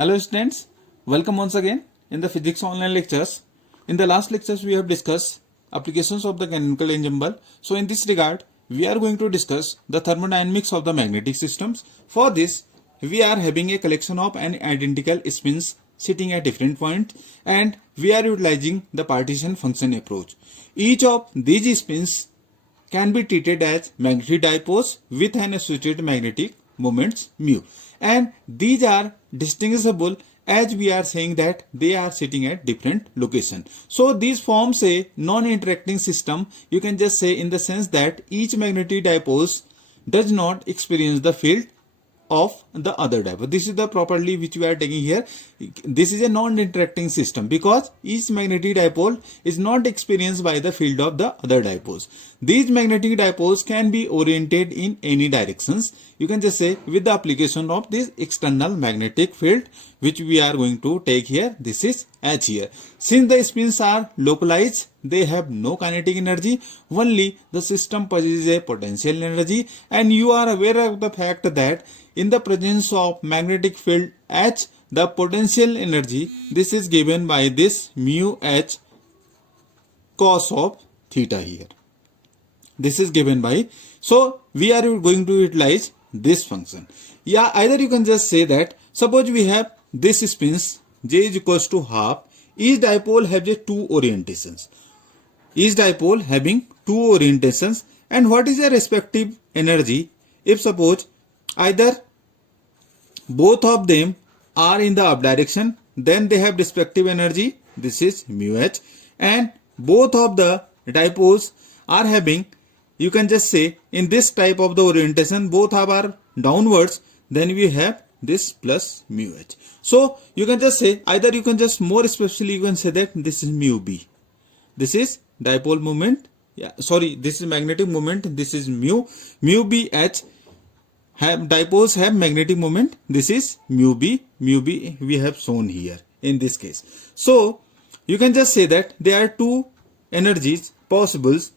Hello students, welcome once again in the physics online lectures. In the last lectures we have discussed applications of the canonical ensemble. So in this regard we are going to discuss the thermodynamics of the magnetic systems. For this we are having a collection of an identical spins sitting at different points and we are utilizing the partition function approach. Each of these spins can be treated as magnetic dipoles with an associated magnetic moments mu, and these are distinguishable as we are saying that they are sitting at different location. So this forms a non-interacting system, you can just say, in the sense that each magnetic dipoles does not experience the field of the other dipole. This is the property which we are taking here. This is a non-interacting system because each magnetic dipole is not experienced by the field of the other dipoles. These magnetic dipoles can be oriented in any directions. You can just say with the application of this external magnetic field which we are going to take here. This is H here. Since the spins are localized, they have no kinetic energy, only the system possesses a potential energy, and you are aware of the fact that in the presence of magnetic field H, the potential energy, this is given by this mu H cos of theta here. This is given by, so we are going to utilize this function. Yeah, either you can just say that suppose we have this spins J is equals to half, each dipole has a two orientations. Each dipole having two orientations, and what is their respective energy? If suppose either both of them are in the up direction, then they have respective energy. This is mu h, and both of the dipoles are having, you can just say, in this type of the orientation both are downwards, then we have this plus mu h. So you can just say, either you can just more especially you can say that this is mu b. This is dipole moment. Yeah, sorry, this is magnetic moment. This is mu b h. Dipoles have magnetic moment. This is mu b we have shown here in this case. So you can just say that there are two energies possibles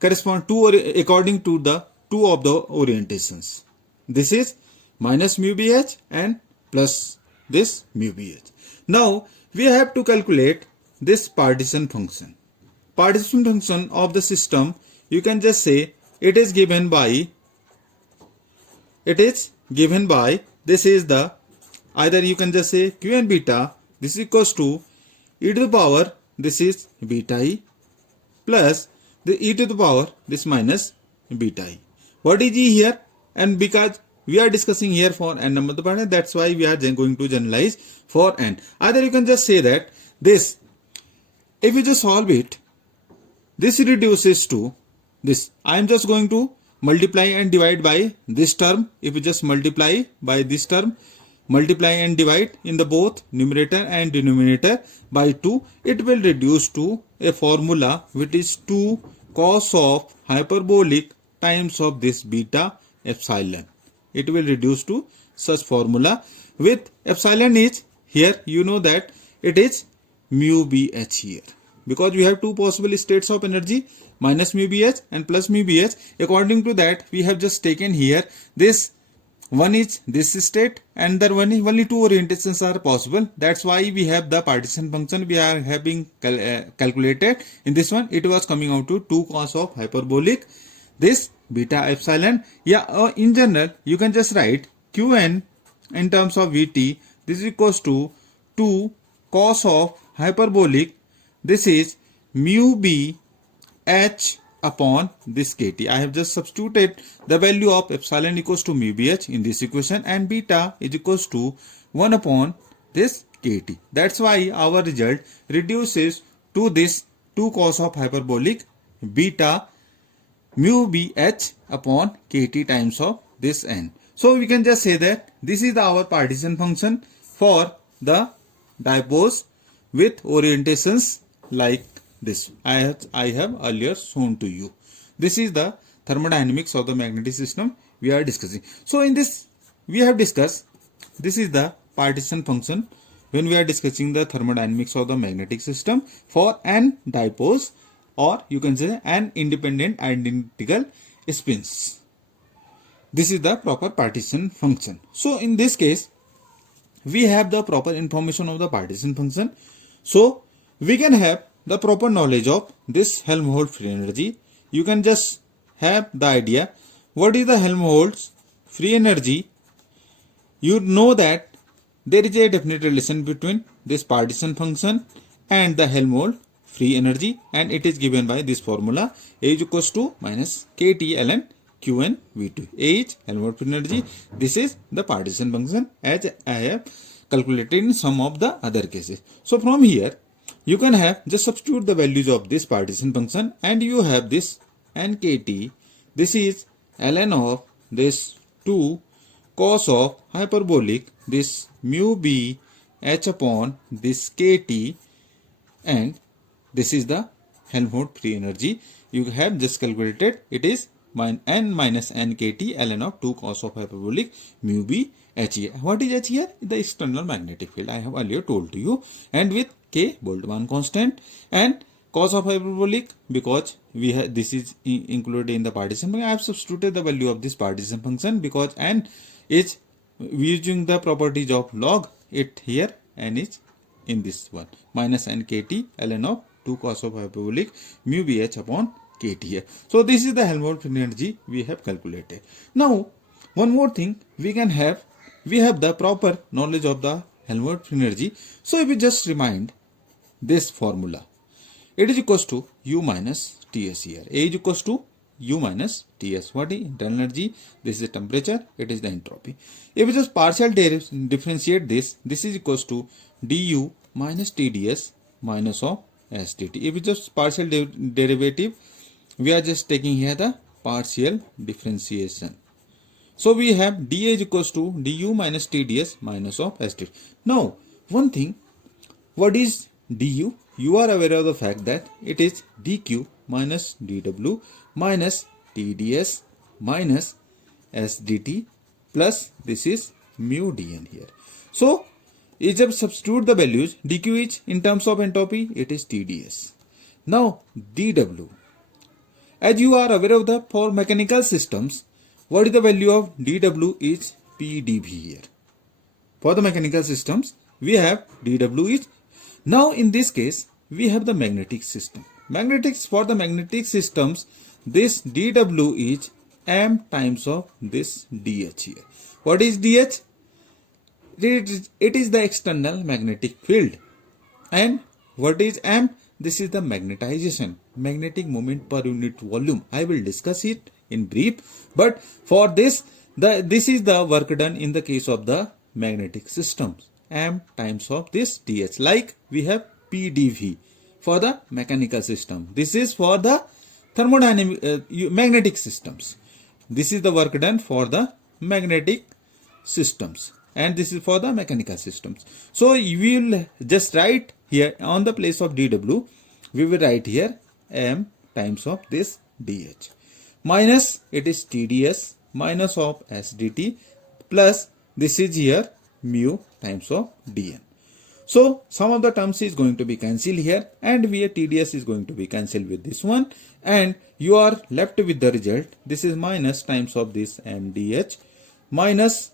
correspond to or according to the two of the orientations. This is minus mu bh and plus this mu bh. Now we have to calculate this partition function. Partition function of the system, you can just say it is given by, this is the, either you can just say q and beta, this is equals to e to the power, this is beta e, plus the e to the power, this minus beta e. What is e here? And because we are discussing here for n number of the partner, that's why we are going to generalize for n. Either you can just say that this, if you just solve it, this reduces to this. I am just going to multiply and divide by this term. If you just multiply by this term, multiply and divide in the both numerator and denominator by 2, it will reduce to a formula which is 2 cos of hyperbolic times of this beta epsilon. It will reduce to such formula with epsilon is here, you know that it is mu bh here, because we have two possible states of energy, minus mu bh and plus mu bh. According to that, we have just taken here this one is this state and the one is only two orientations are possible. That's why we have the partition function we are having calculated. In this one, it was coming out to 2 cos of hyperbolic this beta epsilon. Yeah, in general, you can just write Qn in terms of Vt. This is equals to 2 cos of hyperbolic. This is mu b h upon this kt. I have just substituted the value of epsilon equals to mu bh in this equation, and beta is equals to 1 upon this kt. That's why our result reduces to this 2 cos of hyperbolic beta mu bh upon kt times of this n. So we can just say that this is our partition function for the dipoles with orientations like this. I have earlier shown to you. This is the thermodynamics of the magnetic system we are discussing. So in this we have discussed, this is the partition function when we are discussing the thermodynamics of the magnetic system for n dipoles, or you can say n independent identical spins. This is the proper partition function. So in this case we have the proper information of the partition function. So we can have the proper knowledge of this Helmholtz free energy. You can just have the idea what is the Helmholtz free energy. You know that there is a definite relation between this partition function and the Helmholtz free energy, and it is given by this formula: A is equals to minus KT ln Qn V2. A is Helmholtz free energy. This is the partition function as I have calculated in some of the other cases. So from here you can have just substitute the values of this partition function, and you have this nkt. This is ln of this 2 cos of hyperbolic this mu b h upon this kt, and this is the Helmholtz free energy. You have just calculated, it is n minus nkt ln of 2 cos of hyperbolic mu b h here. What is h here? The external magnetic field I have earlier told to you, and with k Boltzmann constant, and cos of hyperbolic because we have this is included in the partition. I have substituted the value of this partition function because n is using the properties of log, it here n is in this one minus nkt ln of 2 cos of hyperbolic mu bh upon kt here. So this is the Helmholtz free energy we have calculated. Now one more thing we have the proper knowledge of the Helmholtz free energy. So if we just remind this formula, it is equals to U minus Ts here. A is equals to U minus Ts. What is internal energy? This is the temperature, it is the entropy. If we just partial differentiate this, this is equals to du minus Tds minus of SDT. If we just partial derivative, we are just taking here the partial differentiation. So we have dA is equals to du minus Tds minus of SDT. Now one thing, what is du? You are aware of the fact that it is dq minus dw minus Tds minus SDT plus this is mu dn here. So if you substitute the values, dq is in terms of entropy, it is Tds. Now dw, as you are aware of the for mechanical systems, what is the value of dw is pdv here. For the mechanical systems we have dw is. Now in this case we have the magnetic system. For the magnetic systems, this dw is m times of this dh here. What is dh? It is the external magnetic field. And what is m? This is the magnetization, magnetic moment per unit volume. I will discuss it in brief, but for this this is the work done in the case of the magnetic systems, m times of this dh. Like we have pdv for the mechanical system. This is for the thermodynamic magnetic systems. This is the work done for the magnetic systems, and this is for the mechanical systems. So we will just write here on the place of dw, we will write here m times of this dh minus it is tds minus of sdt plus this is here mu times of dn. So some of the terms is going to be cancelled here, and we TDS is going to be cancelled with this one, and you are left with the result. This is minus times of this MDH minus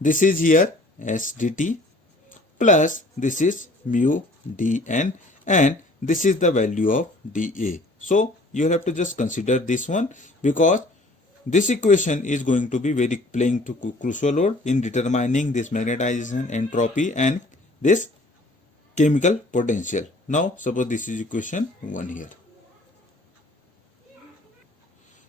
this is here SDT plus this is mu dn, and this is the value of dA. So you have to just consider this one because this equation is going to be very playing to crucial role in determining this magnetization, entropy, and this chemical potential. Now suppose this is equation 1 here.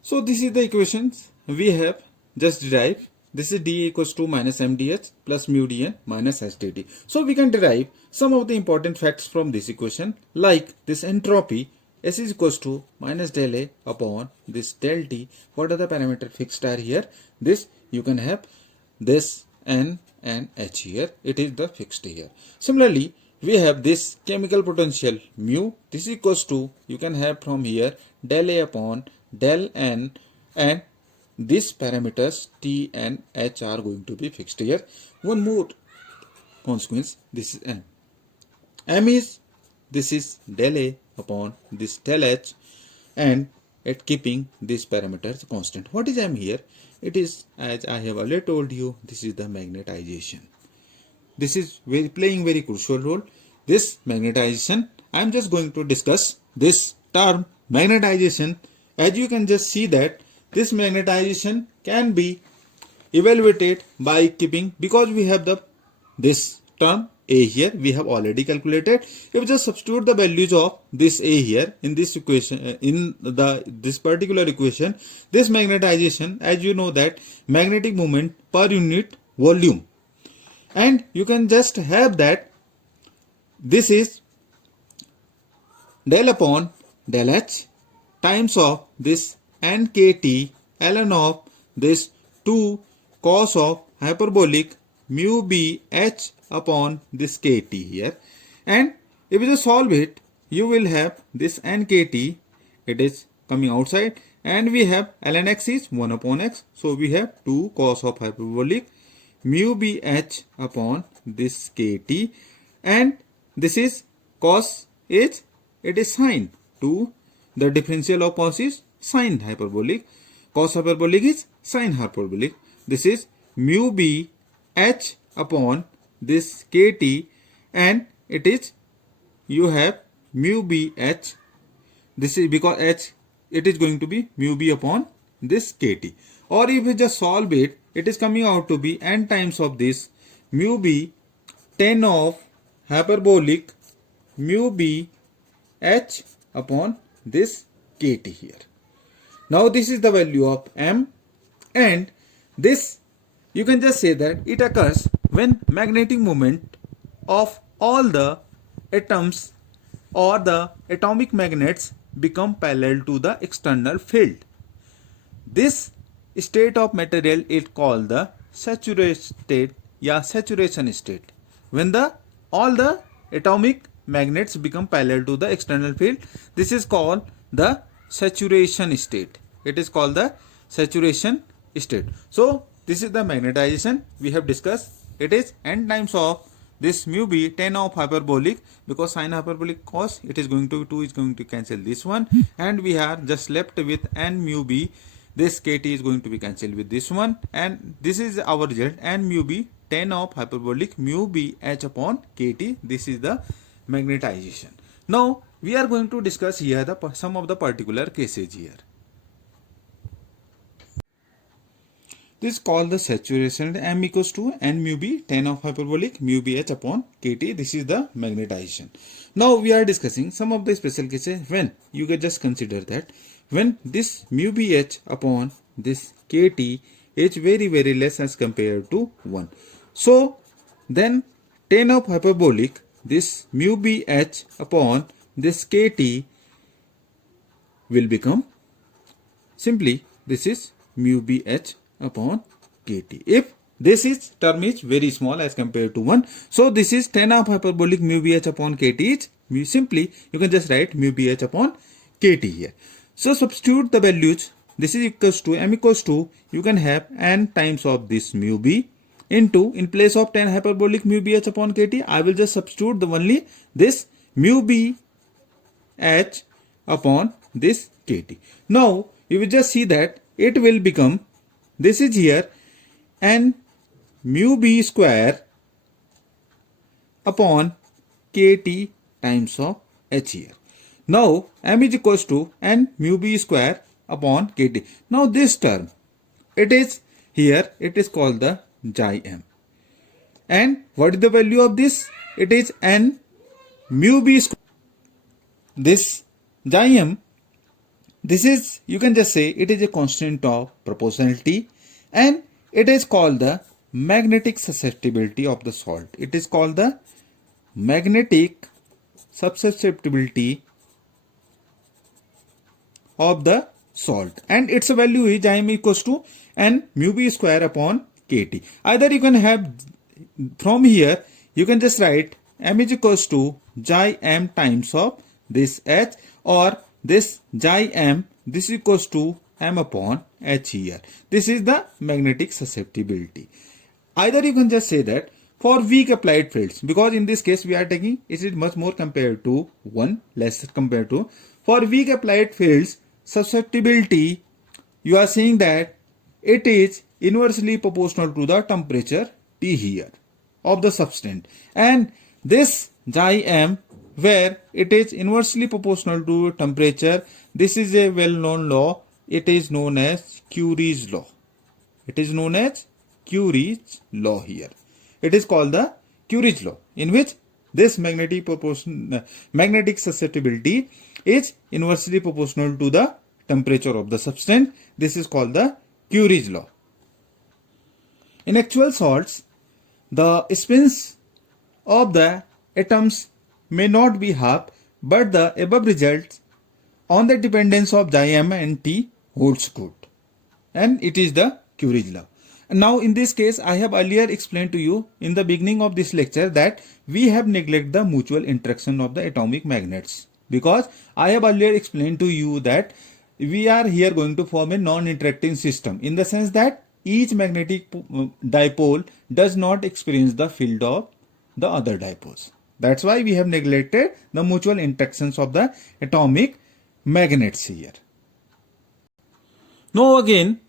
So this is the equations we have just derived. This is dA equals to minus MDH plus mu dn minus SDT. So we can derive some of the important facts from this equation, like this entropy S is equals to minus del A upon this del T. What are the parameter fixed are here? This you can have this N and H here. It is the fixed here. Similarly, we have this chemical potential mu. This is equals to, you can have from here del A upon del N, and these parameters T and H are going to be fixed here. One more consequence, this is M. M is, this is del A upon this del H, and at keeping these parameters constant. What is M here? It is, as I have already told you, this is the magnetization. this is playing very crucial role. This magnetization, I am just going to discuss this term magnetization. As you can just see that this magnetization can be evaluated by keeping, because we have this term A here, we have already calculated. If we just substitute the values of this A here in this equation, this particular equation, this magnetization, as you know that magnetic moment per unit volume, and you can just have that this is del upon del H times of this nkt ln of this 2 cos of hyperbolic mu b h upon this kt here. And if you just solve it, you will have this nkt, it is coming outside, and we have ln x is 1 upon x, so we have 2 cos of hyperbolic mu b h upon this kt, and this is cos is, it is sine, 2, the differential of cos is sine hyperbolic, cos hyperbolic is sine hyperbolic, this is mu b h upon this kt, and it is, you have mu b h, this is because h, it is going to be mu b upon this kt. Or if you just solve it, it is coming out to be n times of this mu b tan of hyperbolic mu b h upon this kt here. Now this is the value of m, and this you can just say that it occurs when magnetic moment of all the atoms or the atomic magnets become parallel to the external field. This state of material is called the saturation state, saturation state. When all the atomic magnets become parallel to the external field, this is called the saturation state. It is called the saturation state. So this is the magnetization we have discussed. It is n times of this mu b tan of hyperbolic, because sine hyperbolic cos, it is going to 2 is going to cancel this one, and we are just left with n mu b, this kt is going to be cancelled with this one, and this is our result, n mu b tan of hyperbolic mu b h upon kt. This is the magnetization. Now we are going to discuss here some of the particular cases here. This is called the saturation. M equals to n mu b tan of hyperbolic mu b h upon kt. This is the magnetization. Now we are discussing some of the special cases when you can just consider that when this mu b h upon this kt is very less as compared to 1. So then tan of hyperbolic this mu b h upon this kt will become simply this is mu b h upon kt. If this is term is very small as compared to 1, so this is tan of hyperbolic mu b h upon kt is simply you can just write mu b h upon kt here. So substitute the values. This is equals to m equals to, you can have n times of this mu b into, in place of tan hyperbolic mu b h upon kt, I will just substitute the only this mu b h upon this kt. Now you will just see that it will become, this is here n mu b square upon kt times of h here. Now m is equals to n mu b square upon kt. Now this term, it is here, it is called the xi m. And what is the value of this? It is n mu b square. This xi m, this is, you can just say it is a constant of proportionality, and it is called the magnetic susceptibility of the salt. It is called the magnetic susceptibility of the salt, and its value is xi m equals to n mu b square upon kt. Either you can have from here, you can just write m is equals to xi m times of this h, or this xi m, this is equals to m upon h here. This is the magnetic susceptibility. Either you can just say that for weak applied fields, because in this case we are taking, it is much more compared to 1, less compared to, for weak applied fields susceptibility, you are saying that it is inversely proportional to the temperature T here, of the substance, and this xi m, where it is inversely proportional to temperature. This is a well-known law. It is known as Curie's law. It is known as Curie's law here. It is called the Curie's law, in which this magnetic susceptibility is inversely proportional to the temperature of the substance. This is called the Curie's law. In actual salts, the spins of the atoms may not be half, but the above results on the dependence of xi m and T holds good, and it is the Curie's law. And now in this case, I have earlier explained to you in the beginning of this lecture that we have neglected the mutual interaction of the atomic magnets, because I have earlier explained to you that we are here going to form a non-interacting system, in the sense that each magnetic dipole does not experience the field of the other dipoles. That's why we have neglected the mutual interactions of the atomic magnets here. Now again,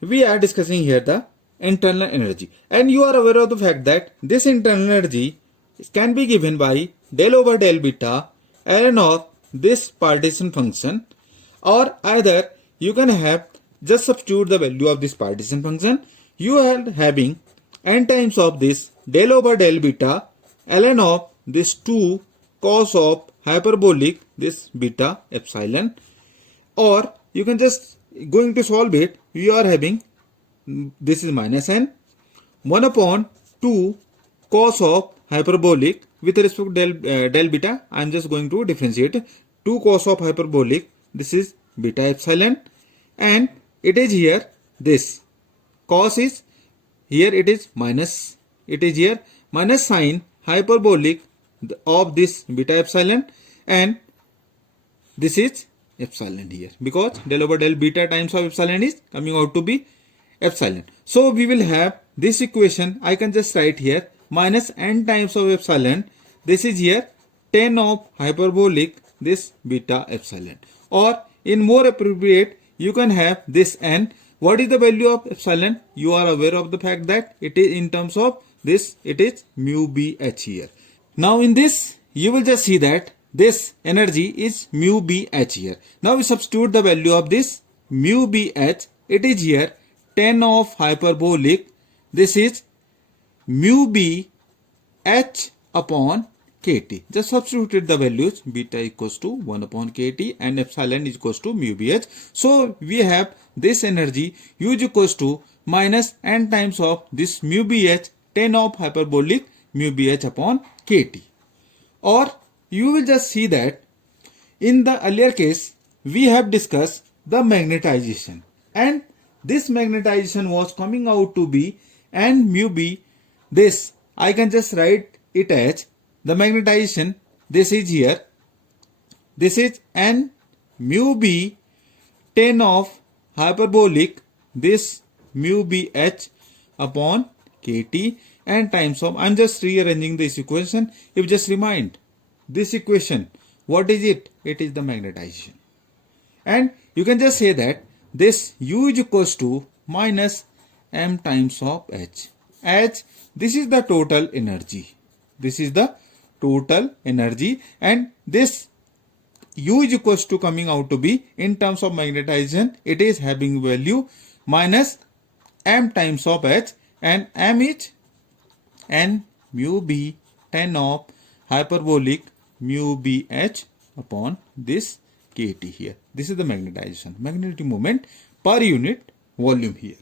we are discussing here the internal energy, and you are aware of the fact that this internal energy can be given by del over del beta ln of this partition function, or either you can have just substitute the value of this partition function. You are having n times of this del over del beta ln of this 2 cos of hyperbolic this beta epsilon, or you can just going to solve it. You are having this is minus n 1 upon 2 cos of hyperbolic with respect to del beta. I am just going to differentiate 2 cos of hyperbolic. This is beta epsilon, and it is here this cos is here, it is minus, it is here minus sine hyperbolic of this beta epsilon, and this is epsilon here, because del over del beta times of epsilon is coming out to be epsilon. So we will have this equation. I can just write here minus n times of epsilon. This is here 10 of hyperbolic this beta epsilon, or in more appropriate you can have this n. What is the value of epsilon? You are aware of the fact that it is in terms of this, it is mu b h here. Now in this you will just see that this energy is mu b h here. Now we substitute the value of this mu b h. It is here 10 of hyperbolic. This is mu b h upon kt. Just substituted the values. Beta equals to 1 upon kt and epsilon is equals to mu b h. So we have this energy U is equals to minus n times of this mu b h 10 of hyperbolic mu b h upon kt. Or you will just see that in the earlier case we have discussed the magnetization, and this magnetization was coming out to be n mu b. This I can just write it as the magnetization. This is here, this is n mu b 10 of hyperbolic this mu b h upon kt, and times of, I am just rearranging this equation. If just remind this equation, what is it? It is the magnetization, and you can just say that this U is equals to minus m times of h. H, this is the total energy. This is the total energy, and this U is equals to coming out to be in terms of magnetization. It is having value minus m times of h, and m is n mu b 10 of hyperbolic mu b h upon this kt here. This is the magnetization, magnetic moment per unit volume here.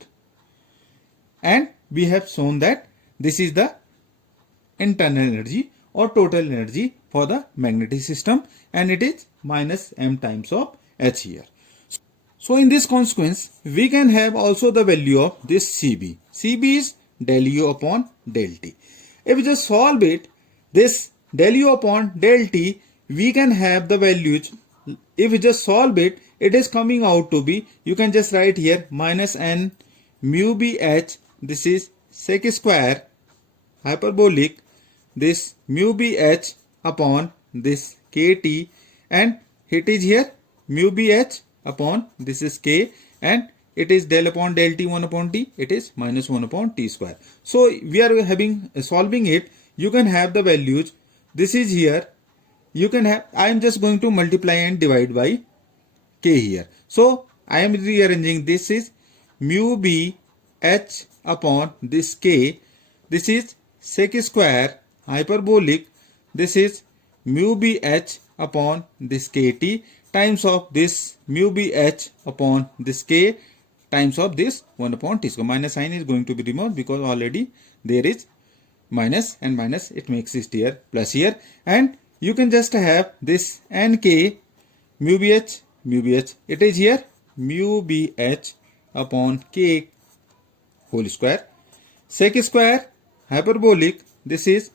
And we have shown that this is the internal energy or total energy for the magnetic system, and it is minus m times of h here. So in this consequence, we can have also the value of this Cb. Cb is del U upon del T. If we just solve it, this del U upon del T, we can have the values. If we just solve it, it is coming out to be, you can just write here minus n mu b h. This is sec square hyperbolic this mu b h upon this kt, and it is here mu b h upon this is k, and it is del upon del t 1 upon t, it is minus 1 upon t square. So we are having solving it, you can have the values, this is here, you can have, I am just going to multiply and divide by k here. So I am rearranging, this is mu b h upon this k, this is sec square hyperbolic, this is mu b h upon this kt times of this mu b h upon this k times of this 1 upon t square. Minus sign is going to be removed because already there is minus and minus, it makes it here plus here, and you can just have this nk mu bh, it is here mu bh upon k whole square, sec square hyperbolic, this is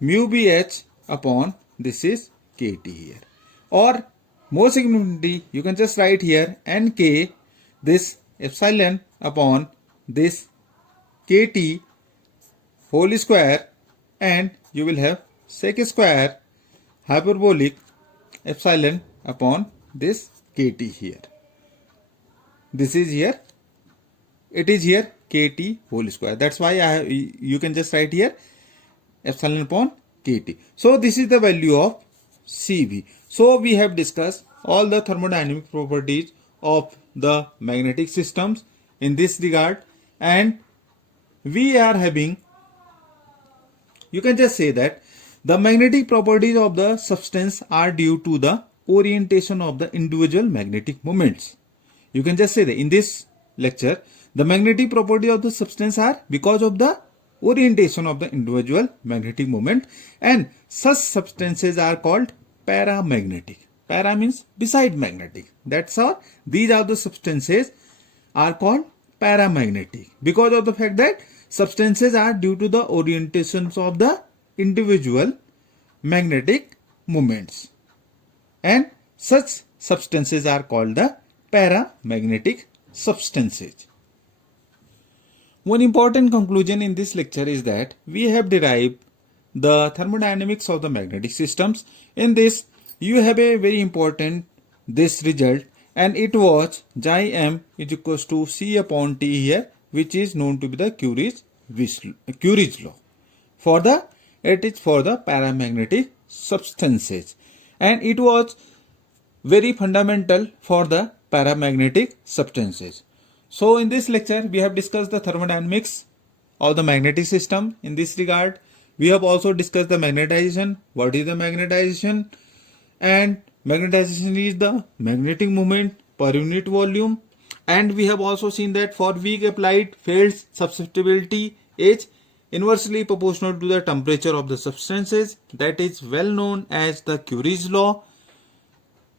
mu bh upon this is kt here, or more significantly you can just write here nk this epsilon upon this kt whole square, and you will have sec square hyperbolic epsilon upon this kt here. This is here, it is here kt whole square. That's why you can just write here epsilon upon kt. So this is the value of Cv. So we have discussed all the thermodynamic properties of the magnetic systems in this regard, and we are having, you can just say that the magnetic properties of the substance are due to the orientation of the individual magnetic moments. You can just say that in this lecture, the magnetic properties of the substance are because of the orientation of the individual magnetic moment, and such substances are called paramagnetic. Para means beside magnetic. That's all. These are the substances are called paramagnetic because of the fact that substances are due to the orientations of the individual magnetic moments, and such substances are called the paramagnetic substances. One important conclusion in this lecture is that we have derived the thermodynamics of the magnetic systems. In this, you have a very important this result, and it was xi m is equals to c upon t here, which is known to be the Curie's law. It is for the paramagnetic substances, and it was very fundamental for the paramagnetic substances. So in this lecture, we have discussed the thermodynamics of the magnetic system. In this regard, we have also discussed the magnetization. What is the magnetization? And magnetization is the magnetic moment per unit volume. And we have also seen that for weak applied fields, susceptibility is inversely proportional to the temperature of the substances. That is well known as the Curie's law.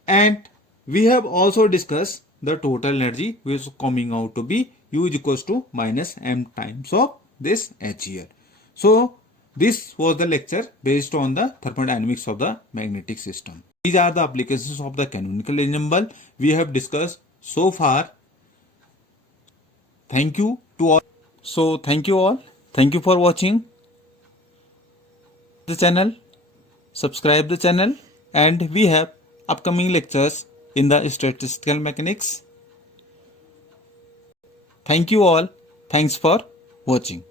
And we have also discussed the total energy, which is coming out to be U is equals to minus m times of this H here. So this was the lecture based on the thermodynamics of the magnetic system. These are the applications of the canonical ensemble we have discussed so far. Thank you to all. So thank you all. Thank you for watching the channel. Subscribe the channel, and we have upcoming lectures in the statistical mechanics. Thank you all. Thanks for watching.